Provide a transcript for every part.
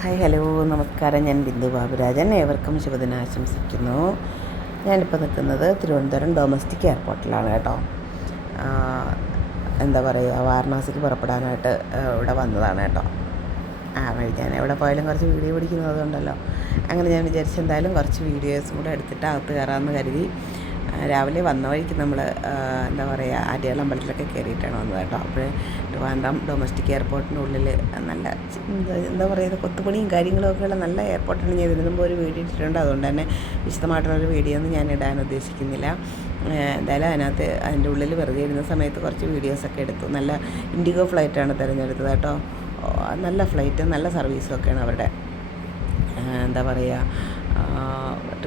Hi hello നമസ്കാരം. ഞാൻ ബിന്ദു ബാബുരാജൻ. ഏവർക്കും ശുഭദിനം ആശംസിക്കുന്നു ഞാനിപ്പോൾ നിൽക്കുന്നത് തിരുവനന്തപുരം ഡൊമസ്റ്റിക് എയർപോർട്ടിലാണ് കേട്ടോ. എന്താ പറയുക വാരണാസിക്ക് പുറപ്പെടാനായിട്ട് ഇവിടെ വന്നതാണ് കേട്ടോ. ആ വഴി ഞാൻ എവിടെ പോയാലും കുറച്ച് വീഡിയോ പിടിക്കുന്നത് കൊണ്ടല്ലോ. അങ്ങനെ ഞാൻ വിചാരിച്ചെന്തായാലും കുറച്ച് വീഡിയോസും കൂടെ എടുത്തിട്ട് അകത്ത് കയറാമെന്ന് കരുതി. രാവിലെ വന്ന വഴിക്ക് നമ്മൾ എന്താ പറയുക ആറ്റുകാൽ അമ്പലത്തിലൊക്കെ കയറിയിട്ടാണ് വന്നത് കേട്ടോ. അപ്പോൾ ട്രിവാൻഡ്രം ഡൊമസ്റ്റിക് എയർപോർട്ടിന്റെ ഉള്ളിൽ നല്ല എന്താ പറയുക കൊത്തുപണിയും കാര്യങ്ങളും ഒക്കെ ഉള്ള നല്ല എയർപോർട്ടാണ് ഞാൻ ഇതിനു മുമ്പ് ഒരു വീഡിയോ ഇട്ടിട്ടുണ്ട്. അതുകൊണ്ട് തന്നെ വിശദമായിട്ടുള്ളൊരു വീഡിയോ ഒന്നും ഞാൻ ഇടാൻ ഉദ്ദേശിക്കുന്നില്ല. എന്തായാലും അതിനകത്ത് അതിന്റെ ഉള്ളിൽ വെറുതെ ഇരുന്ന സമയത്ത് കുറച്ച് വീഡിയോസൊക്കെ എടുത്തു. നല്ല ഇൻഡിഗോ ഫ്ലൈറ്റാണ് തിരഞ്ഞെടുത്തത് കേട്ടോ. നല്ല ഫ്ലൈറ്റ് നല്ല സർവീസും ഒക്കെയാണ് അവരുടെ. എന്താ പറയുക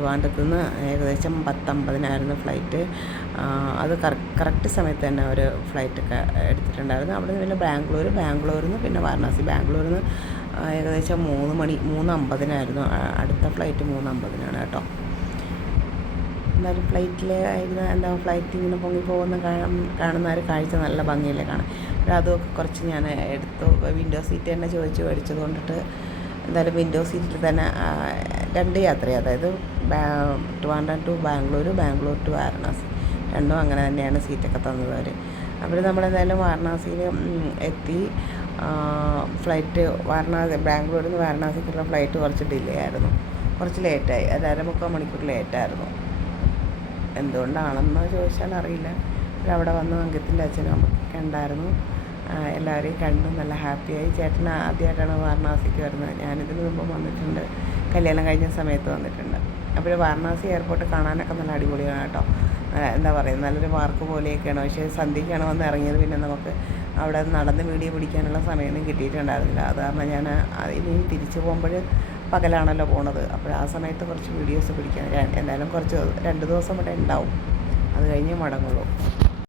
ട്രിവാൻഡ്രത്ത് നിന്ന് ഏകദേശം പത്തമ്പതിനായിരുന്നു ഫ്ലൈറ്റ്. അത് കറക്റ്റ് സമയത്ത് തന്നെ ഒരു ഫ്ലൈറ്റൊക്കെ എടുത്തിട്ടുണ്ടായിരുന്നു. അവിടെ നിന്ന് പിന്നെ ബാംഗ്ലൂർ ബാംഗ്ലൂരിൽ നിന്ന് പിന്നെ വാരണാസി. ബാംഗ്ലൂരിൽ നിന്ന് ഏകദേശം മൂന്ന് മണി മൂന്ന് അമ്പതിനായിരുന്നു അടുത്ത ഫ്ലൈറ്റ് മൂന്ന് അമ്പതിനാണ് കേട്ടോ. എന്നാലും ഫ്ലൈറ്റിൽ ആയിരുന്ന എന്താ ഫ്ലൈറ്റ് ഇങ്ങനെ പൊങ്ങി പോകുന്ന കാണും- കാണുന്ന ഒരു കാഴ്ച നല്ല ഭംഗിയല്ലേ കാണാൻ. അപ്പോൾ അതൊക്കെ കുറച്ച് ഞാൻ എടുത്തു. വിൻഡോ സീറ്റ് തന്നെ ചോദിച്ച് മേടിച്ചത് കൊണ്ടിട്ട് എന്തായാലും വിൻഡോ സീറ്റിൽ തന്നെ രണ്ട് യാത്ര അതായത് ട്രിവാൻഡ്രം ടു ബാംഗ്ലൂർ ബാംഗ്ലൂർ ടു വാരണാസി. രണ്ടും അങ്ങനെ തന്നെയാണ് സീറ്റൊക്കെ തന്നത് അവർ അവർ നമ്മളെന്തായാലും വാരണാസിയിൽ എത്തി. ഫ്ലൈറ്റ് വാരണാസി ബാംഗ്ലൂരിൽ നിന്ന് വാരണാസിക്കുള്ള ഫ്ലൈറ്റ് കുറച്ച് ഡിലേ ആയിരുന്നു. കുറച്ച് ലേറ്റായി. അത് അരമുക്കാൽ മണിക്കൂർ ലേറ്റായിരുന്നു. എന്തുകൊണ്ടാണെന്ന് ചോദിച്ചാൽ അറിയില്ല. അവിടെ വന്ന് അങ്കത്തിന്റെ അച്ഛനും അമ്മയ്ക്കൊക്കെ ഉണ്ടായിരുന്നു. എല്ലാവരെയും കണ്ടു. നല്ല ഹാപ്പിയായി. ചേട്ടൻ ആദ്യമായിട്ടാണ് വാരണാസിക്ക് വരുന്നത്. ഞാനിതിന് മുമ്പ് വന്നിട്ടുണ്ട്. കല്യാണം കഴിഞ്ഞ സമയത്ത് വന്നിട്ടുണ്ട്. അപ്പോൾ വാരണാസി എയർപോർട്ട് കാണാനൊക്കെ നല്ല അടിപൊളിയാണ് കേട്ടോ. എന്താ പറയുക നല്ലൊരു പാർക്ക് പോലെയൊക്കെയാണ്. പക്ഷേ സന്ധ്യയ്ക്കാണ് വന്ന് ഇറങ്ങിയത്. പിന്നെ നമുക്ക് അവിടെ നടന്ന് വീഡിയോ പിടിക്കാനുള്ള സമയമൊന്നും കിട്ടിയിട്ടുണ്ടായിരുന്നില്ല. അത് കാരണം ഞാൻ ഇനി തിരിച്ചു പോകുമ്പോൾ പകലാണല്ലോ പോണത്. അപ്പോൾ ആ സമയത്ത് കുറച്ച് വീഡിയോസ് പിടിക്കാൻ. എന്തായാലും കുറച്ച് രണ്ട് ദിവസം ഇവിടെ ഉണ്ടാവും. അത് കഴിഞ്ഞ് മടങ്ങുള്ളൂ.